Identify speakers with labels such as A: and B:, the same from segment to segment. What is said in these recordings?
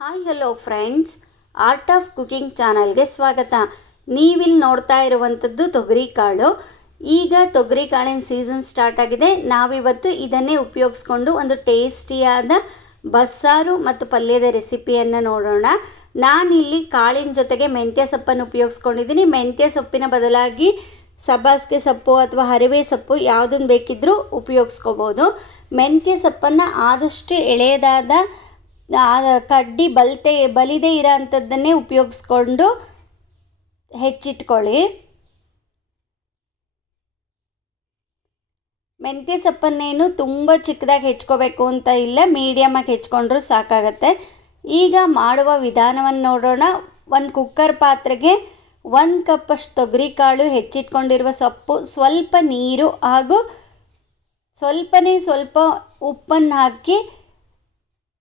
A: Hi hello friends art of cooking ಚಾನಲ್ಗೆ ಸ್ವಾಗತ. ನೀವಿಲ್ಲಿ ನೋಡ್ತಾ ಇರುವಂಥದ್ದು ತೊಗರಿಕಾಳು ಈಗ ತೊಗರಿಕಾಳಿನ ಸೀಸನ್ ಸ್ಟಾರ್ಟ್ ಆಗಿದೆ. ನಾವಿವತ್ತು ಇದನ್ನೇ ಉಪಯೋಗಿಸ್ಕೊಂಡು ಒಂದು ಟೇಸ್ಟಿಯಾದ ಬಸ್ಸಾರು ಮತ್ತು ಪಲ್ಯದ ರೆಸಿಪಿಯನ್ನು ನೋಡೋಣ. ನಾನಿಲ್ಲಿ ಕಾಳಿನ ಜೊತೆಗೆ ಮೆಂತ್ಯ ಸೊಪ್ಪನ್ನು ಉಪಯೋಗಿಸ್ಕೊಂಡಿದ್ದೀನಿ. ಮೆಂತ್ಯ ಸೊಪ್ಪಿನ ಬದಲಾಗಿ ಸಬ್ಬಾಸ್ಗೆ ಸೊಪ್ಪು ಅಥವಾ ಹರಿವೆ ಸೊಪ್ಪು ಯಾವುದನ್ನು ಬೇಕಿದ್ದರೂ ಉಪಯೋಗಿಸ್ಕೋಬೋದು. ಮೆಂತ್ಯ ಸೊಪ್ಪನ್ನು ಆದಷ್ಟು ಎಳೆಯದಾದ ಕಡ್ಡಿ ಬಲ್ತೆ ಬಲಿದೇ ಇರೋ ಅಂಥದ್ದನ್ನೇ ಉಪಯೋಗಿಸ್ಕೊಂಡು ಹೆಚ್ಚಿಟ್ಕೊಳ್ಳಿ. ಮೆಂತ್ಯ ಸೊಪ್ಪನ್ನೇನು ತುಂಬ ಚಿಕ್ಕದಾಗಿ ಹೆಚ್ಕೋಬೇಕು ಅಂತ ಇಲ್ಲ ಮೀಡಿಯಮಾಗಿ ಹೆಚ್ಕೊಂಡ್ರೂ ಸಾಕಾಗತ್ತೆ. ಈಗ ಮಾಡುವ ವಿಧಾನವನ್ನು ನೋಡೋಣ. ಒಂದು ಕುಕ್ಕರ್ ಪಾತ್ರೆಗೆ ಒಂದು ಕಪ್ಪಷ್ಟು ತೊಗರಿಕಾಳು ಹೆಚ್ಚಿಟ್ಕೊಂಡಿರುವ ಸೊಪ್ಪು, ಸ್ವಲ್ಪ ನೀರು ಹಾಗೂ ಸ್ವಲ್ಪನೇ ಸ್ವಲ್ಪ ಉಪ್ಪನ್ನು ಹಾಕಿ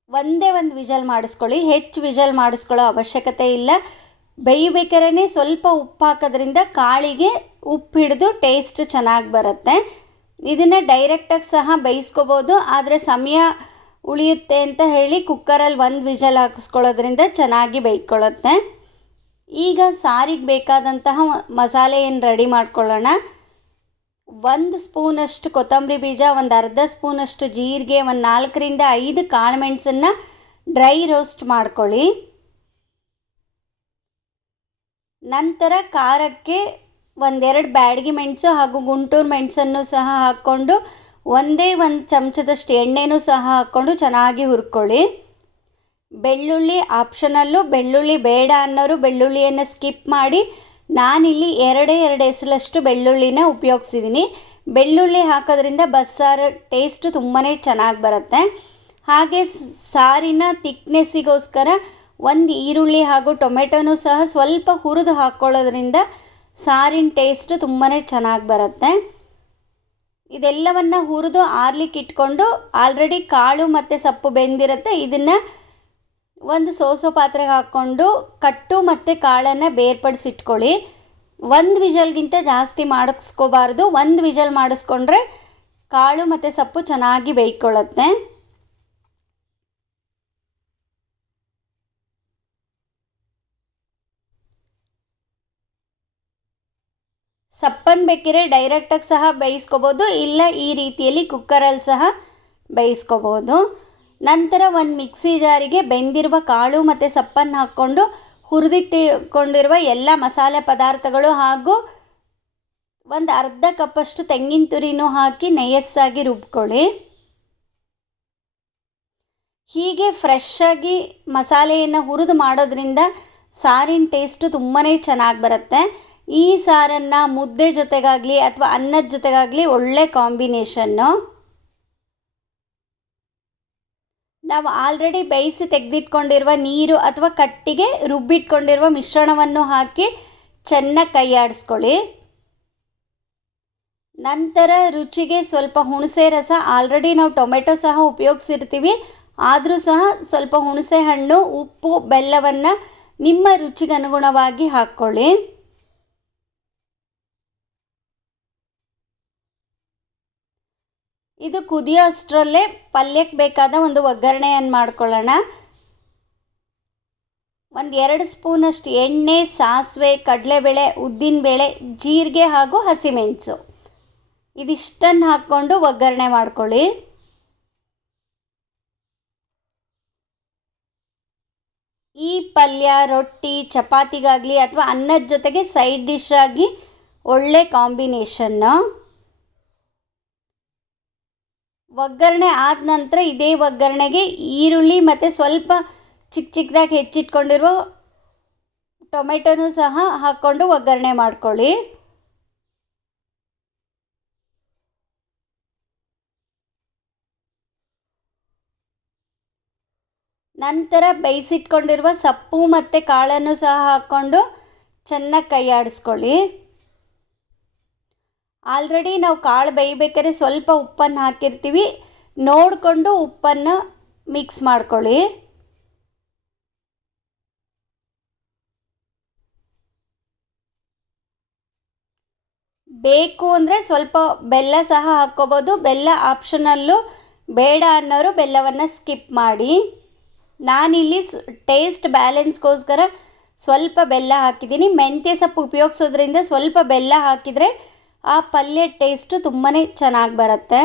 A: ಒಂದೇ ಒಂದು ವಿಜಲ್ ಮಾಡಿಸ್ಕೊಳ್ಳಿ. ಹೆಚ್ಚು ವಿಜಲ್ ಮಾಡಿಸ್ಕೊಳ್ಳೋ ಅವಶ್ಯಕತೆ ಇಲ್ಲ. ಬೇಯಬೇಕಾದ್ರೆ ಸ್ವಲ್ಪ ಉಪ್ಪು ಹಾಕೋದ್ರಿಂದ ಕಾಳಿಗೆ ಉಪ್ಪು ಹಿಡಿದು ಟೇಸ್ಟ್ ಚೆನ್ನಾಗಿ ಬರುತ್ತೆ. ಇದನ್ನು ಡೈರೆಕ್ಟಾಗಿ ಸಹ ಬೇಯಿಸ್ಕೋಬೋದು. ಆದರೆ ಸಮಯ ಉಳಿಯುತ್ತೆ ಅಂತ ಹೇಳಿ ಕುಕ್ಕರಲ್ಲಿ ಒಂದು ವಿಜಲ್ ಹಾಕಿಸ್ಕೊಳ್ಳೋದ್ರಿಂದ ಚೆನ್ನಾಗಿ ಬೇಯ್ಕೊಳ್ಳುತ್ತೆ. ಈಗ ಸಾರಿಗೆ ಬೇಕಾದಂತಹ ಮಸಾಲೆಯನ್ನು ರೆಡಿ ಮಾಡ್ಕೊಳ್ಳೋಣ. ಒಂದು ಸ್ಪೂನಷ್ಟು ಕೊತ್ತಂಬರಿ ಬೀಜ, ಒಂದು ಅರ್ಧ ಸ್ಪೂನಷ್ಟು ಜೀರಿಗೆ, ಒಂದು ನಾಲ್ಕರಿಂದ ಐದು ಕಾಳು ಮೆಣಸನ್ನು ಡ್ರೈ ರೋಸ್ಟ್ ಮಾಡ್ಕೊಳ್ಳಿ. ನಂತರ ಖಾರಕ್ಕೆ ಒಂದೆರಡು ಬ್ಯಾಡಗಿ ಮೆಣಸು ಹಾಗೂ ಗುಂಟೂರು ಮೆಣಸನ್ನು ಸಹ ಹಾಕ್ಕೊಂಡು, ಒಂದೇ ಒಂದು ಚಮಚದಷ್ಟು ಎಣ್ಣೆನೂ ಸಹ ಹಾಕ್ಕೊಂಡು ಚೆನ್ನಾಗಿ ಹುರ್ಕೊಳ್ಳಿ. ಬೆಳ್ಳುಳ್ಳಿ ಆಪ್ಷನಲ್ಲು, ಬೆಳ್ಳುಳ್ಳಿ ಬೇಡ ಅನ್ನೋರು ಬೆಳ್ಳುಳ್ಳಿಯನ್ನು ಸ್ಕಿಪ್ ಮಾಡಿ ನಾನಿಲ್ಲಿ ಎರಡೇ ಎರಡು ಎಸಲಷ್ಟು ಬೆಳ್ಳುಳ್ಳಿನ ಉಪಯೋಗಿಸಿದ್ದೀನಿ ಬೆಳ್ಳುಳ್ಳಿ ಹಾಕೋದ್ರಿಂದ ಬಸ್ಸಾರು ಟೇಸ್ಟ್ ತುಂಬಾ ಚೆನ್ನಾಗಿ ಬರುತ್ತೆ. ಹಾಗೆ ಸಾರಿನ ತಿಕ್ನೆಸ್ಸಿಗೋಸ್ಕರ ಒಂದು ಈರುಳ್ಳಿ ಹಾಗೂ ಟೊಮೆಟೊನೂ ಸಹ ಸ್ವಲ್ಪ ಹುರಿದು ಹಾಕ್ಕೊಳ್ಳೋದ್ರಿಂದ ಸಾರಿನ ಟೇಸ್ಟ್ ತುಂಬಾ ಚೆನ್ನಾಗಿ ಬರುತ್ತೆ. ಇದೆಲ್ಲವನ್ನು ಹುರಿದು ಆರ್ಲಿಕ್ಕೆ ಇಟ್ಕೊಂಡು ಆಲ್ರೆಡಿ ಕಾಳು ಮತ್ತು ಸೊಪ್ಪು ಬೆಂದಿರುತ್ತೆ. ಇದನ್ನು ಒಂದು ಸೋಸೋ ಪಾತ್ರೆಗೆ ಹಾಕ್ಕೊಂಡು ಕಟ್ಟು ಮತ್ತು ಕಾಳನ್ನು ಬೇರ್ಪಡಿಸಿಟ್ಕೊಳ್ಳಿ. ಒಂದು ವಿಜಲ್ಗಿಂತ ಜಾಸ್ತಿ ಮಾಡಿಸ್ಕೋಬಾರ್ದು. ಒಂದು ವಿಜಲ್ ಮಾಡಿಸ್ಕೊಂಡ್ರೆ ಕಾಳು ಮತ್ತು ಸೊಪ್ಪು ಚೆನ್ನಾಗಿ ಬೇಯ್ಕೊಳ್ಳುತ್ತೆ. ಸಪ್ಪನ್ನು ಬೇಕಿದ್ರೆ ಡೈರೆಕ್ಟಾಗಿ ಸಹ ಬೇಯಿಸ್ಕೋಬೋದು. ಇಲ್ಲ ಈ ರೀತಿಯಲ್ಲಿ ಕುಕ್ಕರಲ್ಲಿ ಸಹ ಬೇಯಿಸ್ಕೋಬೋದು. ನಂತರ ಒಂದು ಮಿಕ್ಸಿ ಜಾರಿಗೆ ಬೆಂದಿರುವ ಕಾಳು ಮತ್ತು ಸಪ್ಪನ್ನು ಹಾಕ್ಕೊಂಡು ಹುರಿದಿಟ್ಟುಕೊಂಡಿರುವ ಎಲ್ಲ ಮಸಾಲೆ ಪದಾರ್ಥಗಳು ಹಾಗೂ ಒಂದು ಅರ್ಧ ಕಪ್ಪಷ್ಟು ತೆಂಗಿನ ತುರಿನೂ ಹಾಕಿ ನಯಸ್ಸಾಗಿ ರುಬ್ಕೊಳ್ಳಿ. ಹೀಗೆ ಫ್ರೆಶ್ಶಾಗಿ ಮಸಾಲೆಯನ್ನು ಹುರಿದು ಮಾಡೋದ್ರಿಂದ ಸಾರಿನ ಟೇಸ್ಟು ತುಂಬಾ ಚೆನ್ನಾಗಿ ಬರುತ್ತೆ. ಈ ಸಾರನ್ನು ಮುದ್ದೆ ಜೊತೆಗಾಗಲಿ ಅಥವಾ ಅನ್ನದ ಜೊತೆಗಾಗಲಿ ಒಳ್ಳೆ ಕಾಂಬಿನೇಷನ್ನು ನಾವು ಆಲ್ರೆಡಿ ಬೇಯಿಸಿ ತೆಗೆದಿಟ್ಕೊಂಡಿರುವ ನೀರು ಅಥವಾ ಕಟ್ಟಿಗೆ ರುಬ್ಬಿಟ್ಕೊಂಡಿರುವ ಮಿಶ್ರಣವನ್ನು ಹಾಕಿ ಚೆನ್ನಾಗಿ ಕೈಯಾಡಿಸ್ಕೊಳ್ಳಿ. ನಂತರ ರುಚಿಗೆ ಸ್ವಲ್ಪ ಹುಣಸೆ ರಸ ಆಲ್ರೆಡಿ ನಾವು ಟೊಮೆಟೊ ಸಹ ಉಪಯೋಗಿಸಿರ್ತೀವಿ. ಆದರೂ ಸಹ ಸ್ವಲ್ಪ ಹುಣಸೆ ಹಣ್ಣು, ಉಪ್ಪು, ಬೆಲ್ಲವನ್ನು ನಿಮ್ಮ ರುಚಿಗೆ ಅನುಗುಣವಾಗಿ ಹಾಕ್ಕೊಳ್ಳಿ. ಇದು ಕುದಿಯೋ ಅಷ್ಟರಲ್ಲೇ ಪಲ್ಯಕ್ಕೆ ಬೇಕಾದ ಒಂದು ಒಗ್ಗರಣೆಯನ್ನು ಮಾಡ್ಕೊಳ್ಳೋಣ. ಒಂದು ಎರಡು ಸ್ಪೂನಷ್ಟು ಎಣ್ಣೆ, ಸಾಸಿವೆ, ಕಡಲೆಬೇಳೆ, ಉದ್ದಿನಬೇಳೆ, ಜೀರಿಗೆ ಹಾಗೂ ಹಸಿಮೆಣಸು. ಇದಿಷ್ಟನ್ನು ಹಾಕ್ಕೊಂಡು ಒಗ್ಗರಣೆ ಮಾಡ್ಕೊಳ್ಳಿ. ಈ ಪಲ್ಯ, ರೊಟ್ಟಿ, ಚಪಾತಿಗಾಗಲಿ ಅಥವಾ ಅನ್ನದ ಜೊತೆಗೆ ಸೈಡ್ ಡಿಶ್ ಆಗಿ ಒಳ್ಳೆ ಕಾಂಬಿನೇಷನ್ನು ಒಗ್ಗರಣೆ ಆದ ನಂತರ ಇದೇ ಒಗ್ಗರಣೆಗೆ ಈರುಳ್ಳಿ ಮತ್ತು ಸ್ವಲ್ಪ ಚಿಕ್ಕ ಚಿಕ್ಕದಾಗಿ ಹೆಚ್ಚಿಟ್ಕೊಂಡಿರೋ ಟೊಮೆಟೊನೂ ಸಹ ಹಾಕ್ಕೊಂಡು ಒಗ್ಗರಣೆ ಮಾಡ್ಕೊಳ್ಳಿ. ನಂತರ ಬೇಯಿಸಿಟ್ಕೊಂಡಿರುವ ಸೊಪ್ಪು ಮತ್ತು ಕಾಳನ್ನು ಸಹ ಹಾಕ್ಕೊಂಡು ಚೆನ್ನಾಗಿ ಕೈಯಾಡಿಸ್ಕೊಳ್ಳಿ ಆಲ್ರೆಡಿ ನಾವು ಕಾಳು ಬೇಯಬೇಕಾದ್ರೆ ಸ್ವಲ್ಪ ಉಪ್ಪನ್ನು ಹಾಕಿರ್ತೀವಿ. ನೋಡಿಕೊಂಡು ಉಪ್ಪನ್ನು ಮಿಕ್ಸ್ ಮಾಡ್ಕೊಳ್ಳಿ. ಬೇಕು ಅಂದರೆ ಸ್ವಲ್ಪ ಬೆಲ್ಲ ಸಹ ಹಾಕ್ಕೋಬೋದು. ಬೆಲ್ಲ ಆಪ್ಷನಲ್ಲು ಬೇಡ ಅನ್ನೋರು ಬೆಲ್ಲವನ್ನು ಸ್ಕಿಪ್ ಮಾಡಿ. ನಾನಿಲ್ಲಿ ಟೇಸ್ಟ್ ಬ್ಯಾಲೆನ್ಸ್ಗೋಸ್ಕರ ಸ್ವಲ್ಪ ಬೆಲ್ಲ ಹಾಕಿದ್ದೀನಿ. ಮೆಂತ್ಯ ಸೊಪ್ಪು ಉಪಯೋಗಿಸೋದ್ರಿಂದ ಸ್ವಲ್ಪ ಬೆಲ್ಲ ಹಾಕಿದರೆ ಆ ಪಲ್ಯ ಟೇಸ್ಟು ತುಂಬಾ ಚೆನ್ನಾಗಿ ಬರುತ್ತೆ.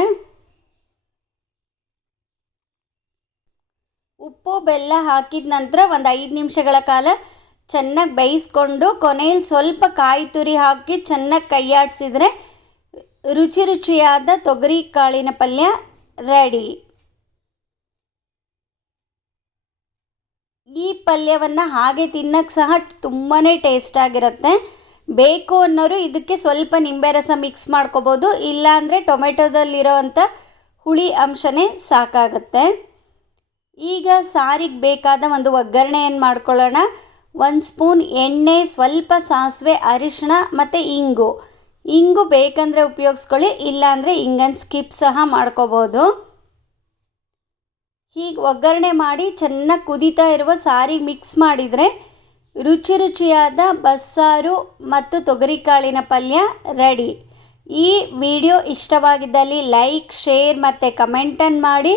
A: ಉಪ್ಪು, ಬೆಲ್ಲ ಹಾಕಿದ ನಂತರ ಒಂದು ಐದು ನಿಮಿಷಗಳ ಕಾಲ ಚೆನ್ನಾಗಿ ಬೇಯಿಸ್ಕೊಂಡು ಕೊನೆಯಲ್ಲಿ ಸ್ವಲ್ಪ ಕಾಯಿ ತುರಿ ಹಾಕಿ ಚೆನ್ನಾಗಿ ಕೈಯಾಡಿಸಿದರೆ ರುಚಿ ರುಚಿಯಾದ ತೊಗರಿ ಕಾಳಿನ ಪಲ್ಯ ರೆಡಿ. ಈ ಪಲ್ಯವನ್ನು ಹಾಗೆ ತಿನ್ನಕ್ಕೆ ಸಹ ತುಂಬಾ ಟೇಸ್ಟಾಗಿರುತ್ತೆ ಬೇಕು ಅನ್ನೋರು ಇದಕ್ಕೆ ಸ್ವಲ್ಪ ನಿಂಬೆ ರಸ ಮಿಕ್ಸ್ ಮಾಡ್ಕೋಬೋದು. ಇಲ್ಲಾಂದರೆ ಟೊಮೆಟೊದಲ್ಲಿರೋವಂಥ ಹುಳಿ ಅಂಶನೇ ಸಾಕಾಗುತ್ತೆ. ಈಗ ಸಾರಿಗೆ ಬೇಕಾದ ಒಂದು ಒಗ್ಗರಣೆಯನ್ನು ಮಾಡ್ಕೊಳ್ಳೋಣ? ಒಂದು ಸ್ಪೂನ್ ಎಣ್ಣೆ, ಸ್ವಲ್ಪ ಸಾಸಿವೆ, ಅರಿಶಿಣ ಮತ್ತು ಇಂಗು. ಇಂಗು ಬೇಕಂದರೆ ಉಪಯೋಗಿಸ್ಕೊಳ್ಳಿ, ಇಲ್ಲಾಂದರೆ ಇಂಗನ್ ಸ್ಕಿಪ್ ಸಹ ಮಾಡ್ಕೋಬೋದು. ಹೀಗೆ ಒಗ್ಗರಣೆ ಮಾಡಿ ಚೆನ್ನಾಗಿ ಕುದೀತಾ ಇರುವ ಸಾರಿಗೆ ಮಿಕ್ಸ್ ಮಾಡಿದರೆ ರುಚಿ ರುಚಿಯಾದ ಬಸ್ಸಾರು ಮತ್ತು ತೊಗರಿಕಾಳಿನ ಪಲ್ಯ ರೆಡಿ. ಈ ವಿಡಿಯೋ ಇಷ್ಟವಾಗಿದ್ದಲ್ಲಿ ಲೈಕ್, ಶೇರ್ ಮತ್ತು ಕಮೆಂಟನ್ನು ಮಾಡಿ.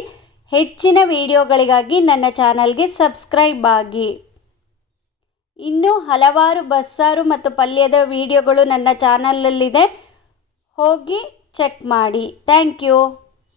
A: ಹೆಚ್ಚಿನ ವಿಡಿಯೋಗಳಿಗಾಗಿ ನನ್ನ ಚಾನಲ್ಗೆ ಸಬ್ಸ್ಕ್ರೈಬ್ ಆಗಿ. ಇನ್ನೂ ಹಲವಾರು ಬಸ್ಸಾರು ಮತ್ತು ಪಲ್ಯದ ವಿಡಿಯೋಗಳು ನನ್ನ ಚಾನಲಲ್ಲಿದೆ. ಹೋಗಿ ಚೆಕ್ ಮಾಡಿ. Thank you.